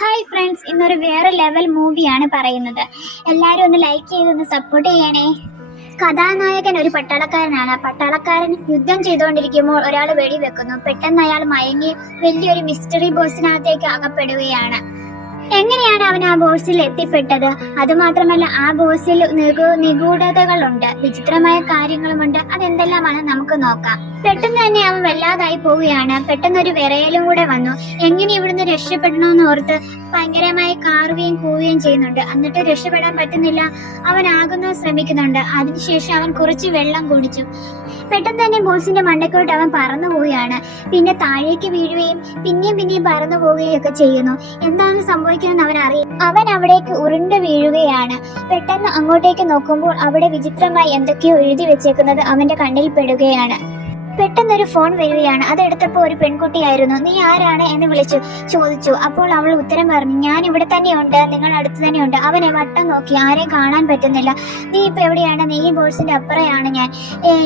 Hi friends ഇന്നൊരു വേറെ level മൂവിയാണ് പറയുന്നത്. എല്ലാവരും ഒന്ന് ലൈക്ക് ചെയ്ത് ഒന്ന് സപ്പോർട്ട് ചെയ്യണേ. കഥാനായകൻ ഒരു പട്ടാളക്കാരനാണ്. പട്ടാളക്കാരൻ യുദ്ധം ചെയ്തുകൊണ്ടിരിക്കുമ്പോൾ ഒരാൾ വെടിവെക്കുന്നു. പെട്ടെന്ന് അയാൾ മയങ്ങി വലിയൊരു മിസ്റ്ററി ബോസിനകത്തേക്ക് അകപ്പെടുകയാണ്. എങ്ങനെയാണ് അവൻ ആ ബോസിൽ എത്തിപ്പെട്ടത്? അതുമാത്രമല്ല ആ ബോസിൽ നിഗൂ നിഗൂഢതകളുണ്ട്. വിചിത്രമായ കാര്യങ്ങളുമുണ്ട്. അതെന്തെല്ലാമാണ് നമുക്ക് നോക്കാം. പെട്ടെന്ന് തന്നെ അവൻ വല്ലാതായി പോവുകയാണ്. പെട്ടെന്ന് ഒരു വിറയലും കൂടെ വന്നു. എങ്ങനെ ഇവിടുന്ന് രക്ഷപ്പെടണമെന്ന് ഓർത്ത് ഭയങ്കരമായി കാറുകയും കൂവുകയും ചെയ്യുന്നുണ്ട്. എന്നിട്ട് രക്ഷപ്പെടാൻ പറ്റുന്നില്ല. അവൻ ആകുന്ന ശ്രമിക്കുന്നുണ്ട്. അതിനുശേഷം അവൻ കുറച്ച് വെള്ളം കുടിച്ചു. പെട്ടെന്ന് തന്നെ ബോസിന്റെ മണ്ടക്കോട്ട് അവൻ പറന്നു പോവുകയാണ്. പിന്നെ താഴേക്ക് വീഴുകയും പിന്നെയും പിന്നെയും പറന്നു പോവുകയും ഒക്കെ ചെയ്യുന്നു. എന്താണ് സംഭവിക്കുന്നതെന്ന് അവൻ അറിയും അവൻ അവിടേക്ക് ഉരുണ്ട് വീഴുകയാണ്. പെട്ടെന്ന് അങ്ങോട്ടേക്ക് നോക്കുമ്പോൾ അവിടെ വിചിത്രമായി എന്തൊക്കെയോ എഴുതി വെച്ചേക്കുന്നത് അവന്റെ കണ്ണിൽ പെടുകയാണ്. പെട്ടെന്നൊരു ഫോൺ വരികയാണ്. അതെടുത്തപ്പോൾ ഒരു പെൺകുട്ടിയായിരുന്നു. നീ ആരാണ്? എന്ന് വിളിച്ചു. ചോദിച്ചു. അപ്പോൾ അവൾ ഉത്തരം പറഞ്ഞു. ഞാൻ ഇവിടെ തന്നെയുണ്ട്. നിങ്ങൾ അടുത്ത് തന്നെയുണ്ട്. അവനെ വട്ടം നോക്കി ആരെയും കാണാൻ പറ്റുന്നില്ല. നീ ഇപ്പൊ എവിടെയാണ്? നീ ബോൾസിന്റെ അപ്പുറയാണ് ഞാൻ.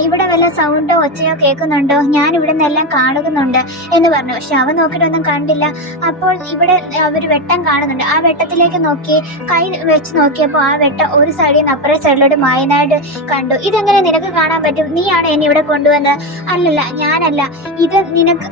ഇവിടെ വല്ല സൗണ്ടോ ഒച്ചയോ കേൾക്കുന്നുണ്ടോ? ഞാൻ ഇവിടെ നിന്നെല്ലാം കാണുന്നുണ്ട് എന്ന് പറഞ്ഞു. പക്ഷെ അവൻ നോക്കിയിട്ടൊന്നും കണ്ടില്ല. അപ്പോൾ ഇവിടെ ഒരു വെട്ടം കാണുന്നുണ്ട്. ആ വെട്ടത്തിലേക്ക് നോക്കി കൈ വെച്ച് നോക്കിയപ്പോൾ ആ വെട്ടം ഒരു സൈഡിൽ നിന്ന് അപ്പുറേ സൈഡിലോട്ട് മായനായിട്ട് കണ്ടു. ഇതെങ്ങനെ നിനക്ക് കാണാൻ പറ്റും? നീയാണ് എന്നെ ഇവിടെ കൊണ്ടുവന്നത്? അല്ലല്ല ഞാനല്ല. ഇത് നിനക്ക്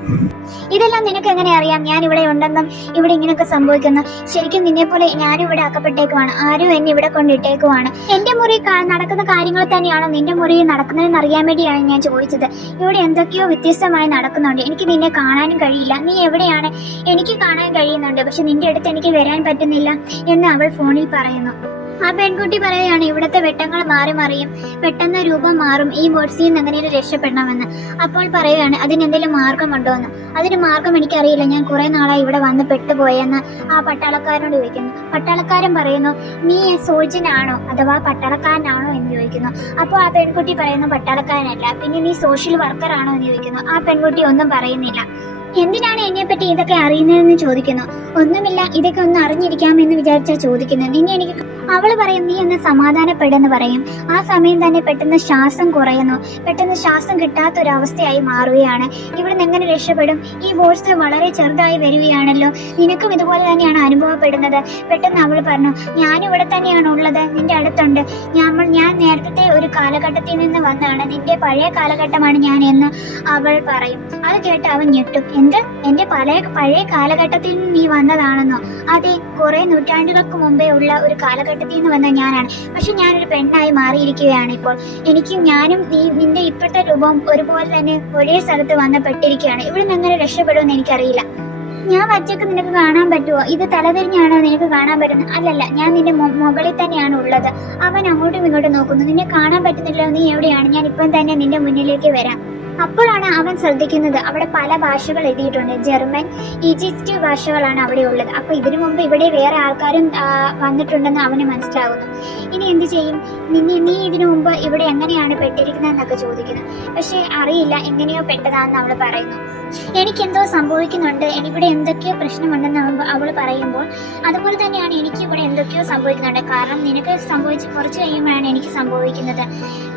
ഇതെല്ലാം നിനക്ക് എങ്ങനെ അറിയാം? ഞാൻ ഇവിടെ ഉണ്ടെന്നും ഇവിടെ ഇങ്ങനെയൊക്കെ സംഭവിക്കുന്നു. ശരിക്കും നിന്നെ പോലെ ഞാനും ഇവിടെ ആക്കപ്പെട്ടേക്കുവാണ് ആരും എന്നെ ഇവിടെ കൊണ്ടിട്ടേക്കുവാണ്. എന്റെ മുറി നടക്കുന്ന കാര്യങ്ങൾ തന്നെയാണ് നിന്റെ മുറിയിൽ നടക്കുന്നതെന്ന് അറിയാൻ വേണ്ടിയാണ് ഞാൻ ചോദിച്ചത്. ഇവിടെ എന്തൊക്കെയോ വ്യത്യസ്തമായി നടക്കുന്നുണ്ട്. എനിക്ക് നിന്നെ കാണാനും കഴിയില്ല. നീ എവിടെയാണ്? എനിക്ക് കാണാൻ കഴിയുന്നുണ്ട്. പക്ഷെ നിന്റെ അടുത്ത് എനിക്ക് വരാൻ പറ്റുന്നില്ല എന്ന് അവൾ ഫോണിൽ പറയുന്നു. ആ പെൺകുട്ടി പറയുകയാണ് ഇവിടുത്തെ വെട്ടങ്ങൾ മാറി മറിയും. പെട്ടെന്ന് രൂപം മാറും. ഈ ബോട്സിൽ നിന്ന് എങ്ങനെയും രക്ഷപ്പെടണമെന്ന്. അപ്പോൾ പറയുകയാണ് അതിനെന്തെങ്കിലും മാർഗമുണ്ടോ എന്ന് അതിന് മാർഗം എനിക്കറിയില്ല. ഞാൻ കുറെ നാളായി ഇവിടെ വന്ന് പെട്ടുപോയെന്ന് ആ പട്ടാളക്കാരനോട് ചോദിക്കുന്നു. പട്ടാളക്കാരൻ പറയുന്നു നീ സോജിനാണോ അഥവാ പട്ടാളക്കാരനാണോ എന്ന് ചോദിക്കുന്നു. അപ്പോൾ ആ പെൺകുട്ടി പറയുന്നു പട്ടാളക്കാരനല്ല. പിന്നെ നീ സോഷ്യൽ വർക്കറാണോ? എന്ന് ചോദിക്കുന്നു. ആ പെൺകുട്ടി ഒന്നും പറയുന്നില്ല. എന്തിനാണ് എന്നെ പറ്റി ഇതൊക്കെ അറിയുന്നതെന്ന് ചോദിക്കുന്നു? ഒന്നുമില്ല ഇതൊക്കെ ഒന്ന് അറിഞ്ഞിരിക്കാമെന്ന് വിചാരിച്ചാ ചോദിക്കുന്നു നിന്നെ എനിക്ക് അവൾ പറയും നീ ഒന്ന് സമാധാനപ്പെടുന്ന് പറയും. ആ സമയം തന്നെ പെട്ടെന്ന് ശ്വാസം കുറയുന്നു. പെട്ടെന്ന് ശ്വാസം കിട്ടാത്തൊരവസ്ഥയായി മാറുകയാണ്. ഇവിടുന്ന് എങ്ങനെ രക്ഷപ്പെടും? ഈ ബോൾസ് വളരെ ചെറുതായി വരികയാണല്ലോ. നിനക്കും ഇതുപോലെ തന്നെയാണ് അനുഭവപ്പെടുന്നത്. പെട്ടെന്ന് അവൾ പറഞ്ഞു ഞാനിവിടെ തന്നെയാണ് ഉള്ളത്. നിന്റെ അടുത്തുണ്ട്. നമ്മൾ ഞാൻ നേരത്തെ ഒരു കാലഘട്ടത്തിൽ നിന്ന് വന്നാണ്. നിന്റെ പഴയ കാലഘട്ടമാണ് ഞാൻ എന്ന് അവൾ പറയും. അത് കേട്ട് അവൻ ഞെട്ടും. എന്ത് എന്റെ പഴയ പഴയ കാലഘട്ടത്തിൽ നിന്ന് നീ വന്നതാണെന്നോ? അതെ കുറെ നൂറ്റാണ്ടുകൾക്ക് മുമ്പേ ഉള്ള ഒരു കാലഘട്ടത്തിൽ നിന്ന് വന്ന ഞാനാണ്. പക്ഷെ ഞാനൊരു പെണ്ണായി മാറിയിരിക്കുകയാണ് ഇപ്പോൾ. എനിക്കും ഞാനും നീ നിന്റെ ഇപ്പോഴത്തെ രൂപം ഒരുപോലെ തന്നെ ഒരേ സ്ഥലത്ത് വന്ന് പെട്ടിരിക്കുകയാണ് ഇവിടെ നിന്ന് എങ്ങനെ രക്ഷപ്പെടുമെന്ന് എനിക്കറിയില്ല. ഞാൻ വച്ചൊക്കെ നിനക്ക് കാണാൻ പറ്റുമോ ഇത് തലതിരിഞ്ഞാണോ നിനക്ക് കാണാൻ പറ്റുന്നത്? അല്ലല്ല ഞാൻ നിന്റെ മുകളിൽ തന്നെയാണ് ഉള്ളത്. അവൻ അങ്ങോട്ടും ഇങ്ങോട്ടും നോക്കുന്നു. നിന്നെ കാണാൻ പറ്റുന്നില്ല നീ എവിടെയാണ്? ഞാൻ ഇപ്പം തന്നെ നിന്റെ മുന്നിലേക്ക് വരാം. അപ്പോഴാണ് അവൻ ശ്രദ്ധിക്കുന്നത്. അവിടെ പല ഭാഷകൾ എഴുതിയിട്ടുണ്ട്. ജർമ്മൻ ഈജിപ്റ്റ് ഭാഷകളാണ് അവിടെ ഉള്ളത്. അപ്പോൾ ഇതിനു മുമ്പ് ഇവിടെ വേറെ ആൾക്കാരും വന്നിട്ടുണ്ടെന്ന് അവന് മനസ്സിലാകുന്നു ഇനി എന്ത് ചെയ്യും? നിന്നെ നീ ഇതിനു മുമ്പ് ഇവിടെ എങ്ങനെയാണ് പെട്ടിരിക്കുന്നതെന്നൊക്കെ ചോദിക്കുന്നു. പക്ഷേ അറിയില്ല എങ്ങനെയോ പെട്ടതാണെന്ന് അവൾ പറയുന്നു. എനിക്കെന്തോ സംഭവിക്കുന്നുണ്ട്. എനിക്കിവിടെ എന്തൊക്കെയോ പ്രശ്നമുണ്ടെന്ന് അവൾ പറയുമ്പോൾ അതുപോലെ തന്നെയാണ് എനിക്ക് ഇവിടെ എന്തൊക്കെയോ സംഭവിക്കുന്നുണ്ട്. കാരണം നിനക്ക് സംഭവിച്ച് കുറച്ച് കഴിയുമ്പോഴാണ് എനിക്ക് സംഭവിക്കുന്നത്.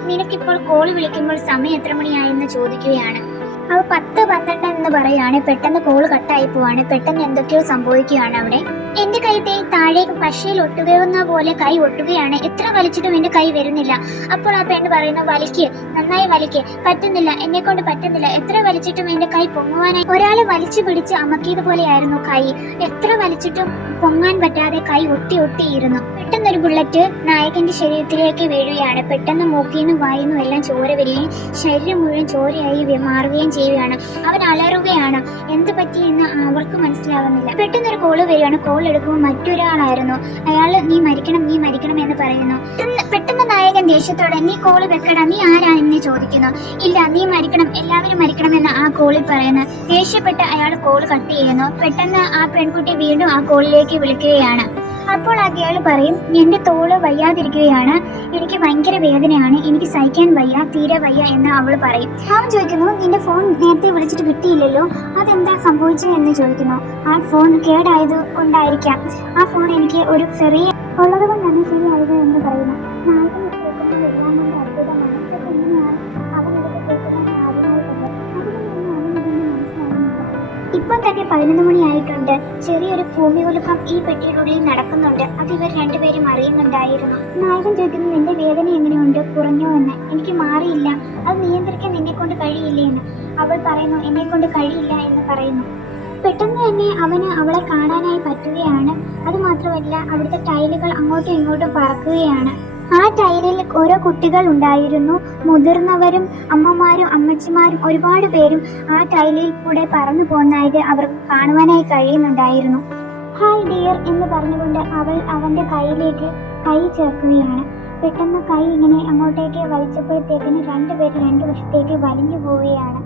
നിനക്കിപ്പോൾ കോൾ വിളിക്കുമ്പോൾ സമയം എത്ര മണിയായെന്ന് ചോദിക്കുകയാണ്. അവ പത്ത് പന്ത്രണ്ട് എന്ന് പറയാണ്. പെട്ടെന്ന് കോൾ കട്ടായി പോവാണ്. പെട്ടെന്ന് എന്തൊക്കെയോ സംഭവിക്കുകയാണ് അവിടെ. എന്റെ കൈ തേ താഴേക്ക് പശയിൽ ഒട്ടുകയെന്ന പോലെ കൈ ഒട്ടുകയാണ്. എത്ര വലിച്ചിട്ടും എന്റെ കൈ വരുന്നില്ല. അപ്പോൾ ആ പെണ്ണ് പറയുന്നു വലിക്ക് നന്നായി വലിക്ക്. പറ്റുന്നില്ല എന്നെ കൊണ്ട് പറ്റുന്നില്ല. എത്ര വലിച്ചിട്ടും എന്റെ കൈ പൊങ്ങുവാനായി. ഒരാളെ വലിച്ചു പിടിച്ച് അമക്കിയതുപോലെയായിരുന്നു കൈ. എത്ര വലിച്ചിട്ടും പൊങ്ങാൻ പറ്റാതെ കൈ ഒട്ടി ഒട്ടിയിരുന്നു പെട്ടെന്നൊരു ബുള്ളറ്റ് നായകന്റെ ശരീരത്തിലേക്ക് വീഴുകയാണ്. പെട്ടെന്ന് മൂക്കിന്നും വായിന്നും എല്ലാം ചോര വരികയും ശരീരം മുഴുവൻ ചോരയായി മാറുകയും ചെയ്യുകയാണ്. അവൻ അലറുകയാണ് എന്ത് പറ്റിയെന്ന് അവർക്ക് മനസ്സിലാകുന്നില്ല പെട്ടെന്നൊരു കോൾ വരികയാണ്. കോൾ എടുക്കുമ്പോൾ മറ്റൊരാളായിരുന്നു. അയാൾ നീ മരിക്കണം നീ മരിക്കണം എന്ന് പറയുന്നു. പെട്ടെന്ന് നായകൻ ദേഷ്യത്തോടെ നീ കോൾ വെക്കടാ നീ ആരാ? എന്ന് ചോദിക്കുന്നു. ഇല്ല നീ മരിക്കണം എല്ലാവരും മരിക്കണം എന്ന് ആ കോളിൽ പറയുന്നു. ദേഷ്യപ്പെട്ട് അയാൾ കോൾ കട്ട് ചെയ്യുന്നു. പെട്ടെന്ന് ആ പെൺകുട്ടി വീണ്ടും ആ കോളിലേക്ക് വിളിക്കുകയാണ്. അപ്പോൾ അയാൾ പറയും എന്റെ തോൾ വയ്യാതിരിക്കുകയാണ്. എനിക്ക് ഭയങ്കര വേദനയാണ്. എനിക്ക് സഹിക്കാൻ വയ്യ തീരെ വയ്യ എന്ന് അവൾ പറയും. അവൻ ചോദിക്കുന്നു നിന്റെ ഫോൺ നേരത്തെ വിളിച്ചിട്ട് കിട്ടിയില്ലല്ലോ? അതെന്താ സംഭവിച്ചത് എന്ന് ചോദിക്കുന്നു. ആ ഫോൺ കേടായത് കൊണ്ടായിരിക്കാം. ആ ഫോൺ എനിക്ക് ഒരു ചെറിയ ഉള്ളത് കൊണ്ടാണ് ശരിയായത് എന്ന് പറയുന്നു. നായകൻ ഇപ്പം തന്നെ പതിനൊന്ന് മണിയായിട്ടുണ്ട്. ചെറിയൊരു ഭൂമി ഭൂമികുലുക്കം ഈ പെട്ടിയുടെ നടക്കുന്നുണ്ട്. അത് ഇവർ രണ്ടുപേരും അറിയുന്നുണ്ടായിരുന്നു. നായകൻ ചോദിക്കുന്നു നിന്റെ വേദന എങ്ങനെയുണ്ട്? കുറഞ്ഞോ എന്ന്. എനിക്ക് മാറിയില്ല. അത് നിയന്ത്രിക്കാൻ നിന്നെ കൊണ്ട് കഴിയില്ലേ എന്ന്. അവൾ പറയുന്നു എന്നെ കൊണ്ട് കഴിയില്ല എന്ന് പറയുന്നു. പെട്ടെന്ന് തന്നെ അവന് അവളെ കാണാനായി പറ്റുകയാണ്. അത് മാത്രമല്ല അവിടുത്തെ ടൈലുകൾ അങ്ങോട്ടും ഇങ്ങോട്ടും പറക്കുകയാണ്. ആ ടൈലിൽ ഓരോ കുട്ടികൾ ഉണ്ടായിരുന്നു. മുതിർന്നവരും അമ്മമാരും അമ്മച്ചിമാരും ഒരുപാട് പേരും ആ ടൈലിൽ കൂടെ പറന്നു പോകുന്നതായിട്ട് അവർക്ക് കാണുവാനായി കഴിയുന്നുണ്ടായിരുന്നു. ഹായ് ഡിയർ എന്ന് പറഞ്ഞുകൊണ്ട് അവൾ അവന്റെ കയ്യിലേക്ക് കൈ ചേർക്കുകയാണ്. പെട്ടെന്ന് കൈ ഇങ്ങനെ അങ്ങോട്ടേക്ക് വലിച്ചപ്പോഴത്തേക്കിന് രണ്ടുപേരും രണ്ടു വശത്തേക്ക് വലിഞ്ഞു പോവുകയാണ്.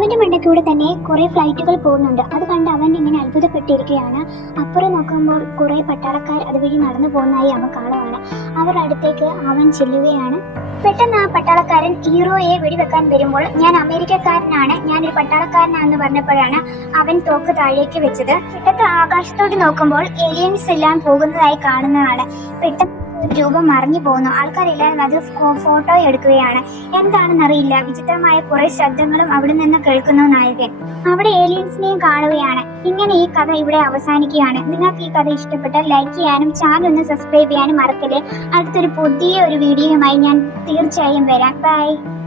അവന്റെ മണ്ടയ്ക്കൂടെ തന്നെ കുറെ ഫ്ലൈറ്റുകൾ പോകുന്നുണ്ട്. അത് കണ്ട് അവൻ ഇങ്ങനെ അത്ഭുതപ്പെട്ടിരിക്കുകയാണ്. അപ്പുറം നോക്കുമ്പോൾ കുറെ പട്ടാളക്കാർ അതുവഴി നടന്നു പോകുന്നതായി അവൻ കാണുവാണ്. അവർ അടുത്തേക്ക് അവൻ ചെല്ലുകയാണ്. പെട്ടെന്ന് ആ പട്ടാളക്കാരൻ ഹീറോയെ വെടിവെക്കാൻ വരുമ്പോൾ ഞാൻ അമേരിക്കക്കാരനാണ്. ഞാനൊരു പട്ടാളക്കാരനാണെന്ന് പറഞ്ഞപ്പോഴാണ് അവൻ തോക്ക് താഴേക്ക് വെച്ചത്. പെട്ടെന്ന് ആകാശത്തോട്ട് നോക്കുമ്പോൾ ഏലിയൻസ് എല്ലാം പോകുന്നതായി കാണുന്നതാണ്. പെട്ടെന്ന് രൂപം മറിഞ്ഞു പോകുന്നു. ആൾക്കാരെല്ലാവരും അത് ഫോട്ടോ എടുക്കുകയാണ്. എന്താണെന്നറിയില്ല വിചിത്രമായ കുറെ ശബ്ദങ്ങളും അവിടെ നിന്ന് കേൾക്കുന്നു നായകൻ. അവിടെ ഏലിയൻസിനെയും കാണുകയാണ്. ഇങ്ങനെ ഈ കഥ ഇവിടെ അവസാനിക്കുകയാണ്. നിങ്ങൾക്ക് ഈ കഥ ഇഷ്ടപ്പെട്ടാൽ ലൈക്ക് ചെയ്യാനും ചാനൽ ഒന്ന് സബ്സ്ക്രൈബ് ചെയ്യാനും മറക്കല്ലേ. അടുത്തൊരു പുതിയ ഒരു വീഡിയോയുമായി ഞാൻ തീർച്ചയായും വരാം. ബൈ